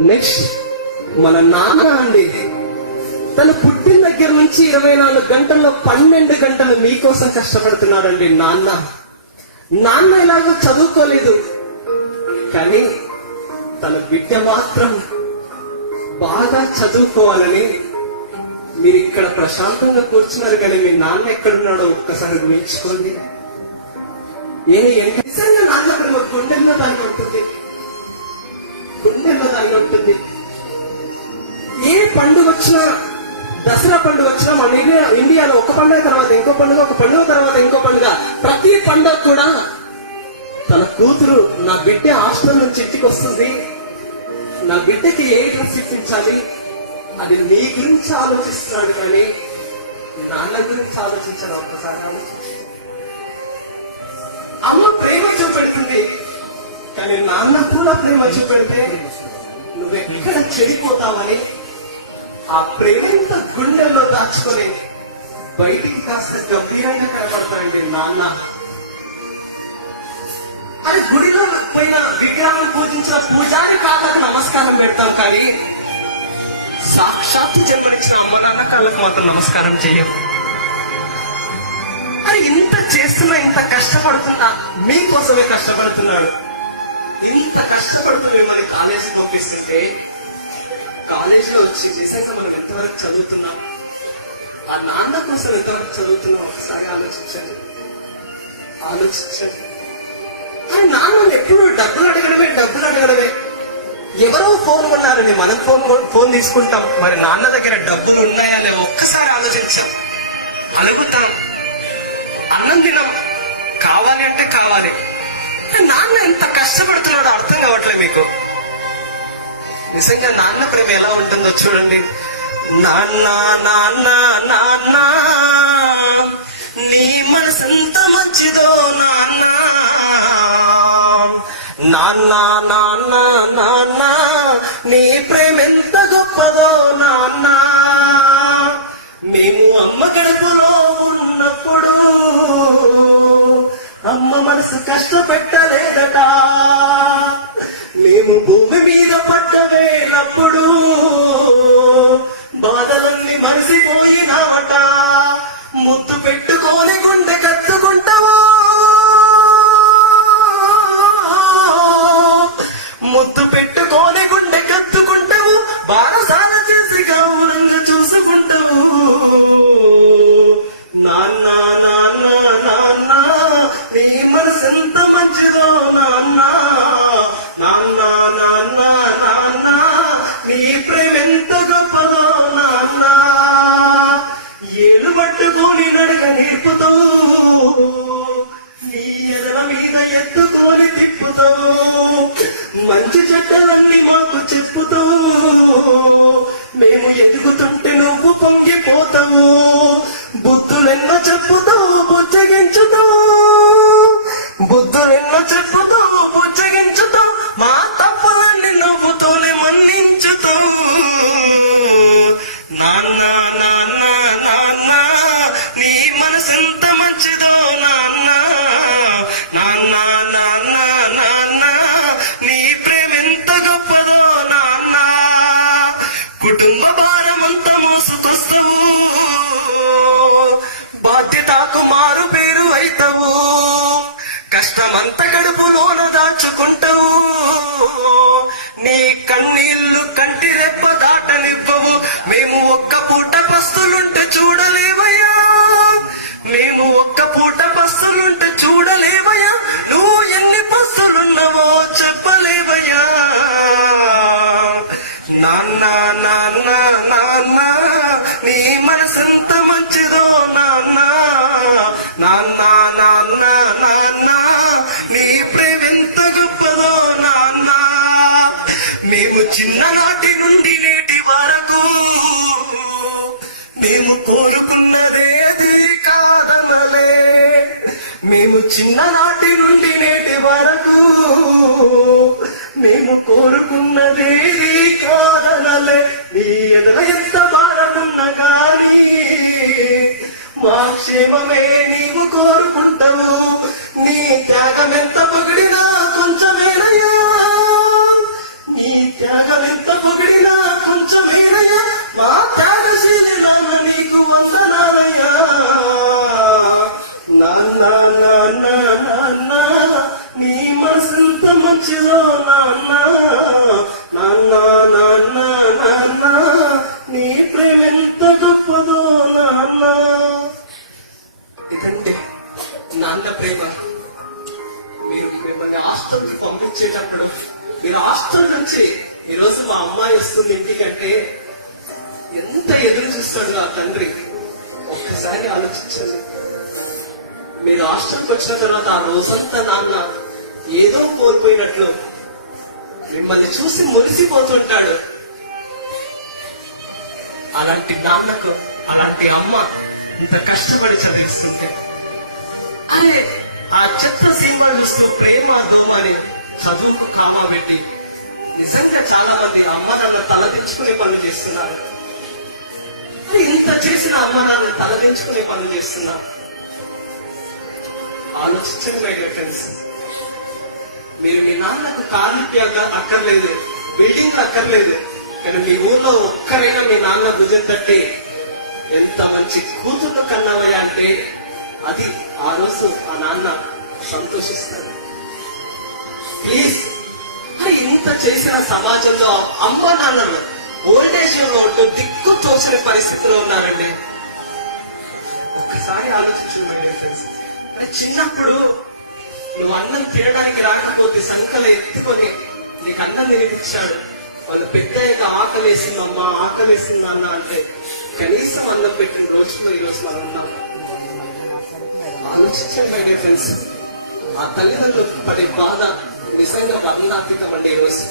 Next మన నాన్న అండి. తన పుట్టిన దగ్గర నుంచి ఇరవై నాలుగు గంటల్లో పన్నెండు గంటలు మీకోసం కష్టపడుతున్నాడండి నాన్న. నాన్న ఇలాగో చదువుకోలేదు. కానీ తన బిడ్డ మాత్రం బాగా చదువుకోవాలని మీరు ఇక్కడ ప్రశాంతంగా కూర్చున్నారు కానీ మీ నాన్న ఎక్కడున్నాడో ఒక్కసారి ఊహించుకోండి నేను ఎంత నిజంగా నాన్న ప్రేమ గుండెల్లో దాన్ని ఉంటుంది. ఉంటుంది ఏ పండుగ వచ్చినా దసరా పండుగ వచ్చినా మన ఇండియా ఇండియాలో ఒక పండుగ తర్వాత ఇంకో పండుగ ఒక పండుగ తర్వాత ఇంకో పండుగ ప్రతి పండుగ కూడా తన కూతురు నా బిడ్డ హాస్టల్ నుంచి ఇంటికి వస్తుంది. నా బిడ్డకి ఏ డ్రెస్ ఇప్పించాలి? అది నీ గురించి ఆలోచిస్తున్నాడు కానీ నాన్న గురించి ఆలోచించాడు ఒక్కసారి ఆలోచించు. అమ్మ కానీ నాన్న కూడా ప్రేమ చూపెడితే నువ్వెక్కడ చెడిపోతావని ఆ ప్రేమ ఇంత గుండెల్లో దాచుకొని బయటికి కాస్త గంభీరంగా కనబడతాడండి నాన్న. అది గుడిలో పోయిన విగ్రహం పూజించిన పూజారి కాళ్ళకు నమస్కారం పెడతాం కానీ సాక్షాత్తు జన్మనిచ్చిన అమ్మ నాన్న కాళ్ళకు మాత్రం నమస్కారం చేయం అది ఇంత చేస్తున్నా ఇంత కష్టపడుతున్నా మీకోసమే కష్టపడుతున్నాడు. ఇంత కష్టపడుతూ మిమ్మల్ని కాలేజీ పంపిస్తుంటే కాలేజ్లో వచ్చి నిజంగా మనం ఎంతవరకు చదువుతున్నాం? ఆ నాన్న కోసం ఎంతవరకు చదువుతున్నాం? ఒకసారి ఆలోచించండి. ఆలోచించండి. కానీ నాన్న ఎప్పుడు డబ్బులు అడగడమే డబ్బులు అడగడమే. ఎవరో ఫోన్ కొన్నారని మనం ఫోన్ కొ- ఫోన్ తీసుకుంటాం. మరి నాన్న దగ్గర డబ్బులు ఉన్నాయా అని ఒక్కసారి ఆలోచించాం. అలుగుతాం అన్నం తినం కావాలి అంటే కావాలి. నాన్న ఎంత కష్టపడుతున్నాడో అర్థం కావట్లే మీకు. నిజంగా నాన్న ప్రేమ ఎలా ఉంటుందో చూడండి. నాన్న నాన్న నాన్న నీ మనసంత మంచిదో నాన్న. నాన్న నాన్న నాన్న నీ ప్రేమ ఎంత గొప్పదో నాన్న. మేము అమ్మ కడుపులో ఉన్నప్పుడు అమ్మ మనసు కష్టపెట్టలేదట. మేము భూమి మీద పడ్డ వేలప్పుడు బాధలన్నీ మరిసిపోయినామట. ముత్తు పెట్టుకొని మేము ఎదుగుతుంటే నువ్వు పొంగిపోతావు? బుద్ధులెన్నో చెప్పుతావు బుజ్జగించుతావు కష్టమంత కడుపులోన దాచుకుంటావు. నీ కన్నీళ్ళు కంటి రెప్ప దాటనివ్వవు. మేము ఒక్క పూట పస్తులుంటే చూడలేవయ్యా. మేము ఒక్క పూట బస్సులుంటే చూడలేవయ్యా. నువ్వు ఎన్ని బస్సులున్నావో చెప్పలేవయ్యా. నాన్న నాన్న నాన్న నీ మనసెంత మంచిదో నాన్న. నాన్న మేము చిన్ననాటి నుండి నేటి వరకు మేము కోరుకున్నదేది కాదనలే. నీ ఎదల ఎంత భారమున్న గాని మా క్షేమమే నీవు కోరుకుంటావు. నీ త్యాగం ఎంత పొగిడిన ఈ రోజు మా అమ్మాయి వస్తుంది ఇంటికంటే ఎంత ఎదురు చూస్తాడు నా తండ్రి? ఒక్కసారి ఆలోచించండి. మీరు హాస్టల్కి వచ్చిన తర్వాత ఆ రోజంతా నాన్న ఏదో కోల్పోయినట్లు మిమ్మల్ని చూసి మురిసిపోతుంటాడు అలాంటి నాన్నకు అలాంటి అమ్మ ఇంత కష్టపడి చదివిస్తుంటే. అరే ఆ చెత్త సినిమాలు చూస్తూ ప్రేమ దోమ అని చదువుకు కామా పెట్టి నిజంగా చాలా మంది అమ్మ నాన్న తలదించుకునే పనులు చేస్తున్నారు. ఇంత చేసిన అమ్మ నాన్న తలదించుకునే పనులు చేస్తున్నారు. ఆలోచించండి మై డియర్ ఫ్రెండ్స్. మీరు మీ నాన్నకు కాలిపి అక్కర్లేదు బిల్డింగ్లు అక్కర్లేదు కానీ మీ ఊర్లో ఒక్కరైనా మీ నాన్న భుజం తట్టి ఎంత మంచి కూతుర్లు కన్నావయ్యా అంటే అది ఆ రోజు ఆ నాన్న సంతోషిస్తాడు. ప్లీజ్. మరి ఇంత చేసిన సమాజంలో అమ్మ నాన్నలు ఓల్డేజ్లో ఉంటూ దిక్కు తోచిన పరిస్థితిలో ఉన్నారండి. ఒక్కసారి ఆలోచించండి ఫ్రెండ్స్ మరి చిన్నప్పుడు నువ్వు అన్నం తినడానికి రాకపోతే సంకలు ఎత్తుకొని నీకు అన్నం తినిపించాడు వాళ్ళు పెద్దయ్యాక ఆకలేసిందమ్మా ఆకలేసింది అన్న అంటే కనీసం అన్నం పెట్టిన రోజులో ఈ రోజు మనం ఉన్నాం. ఆలోచించండి మై డియర్ ఫ్రెండ్స్ ఆ తల్లిదండ్రులు పడే బాధ నిజంగా వర్ణాతీతం అండి ఈ రోజు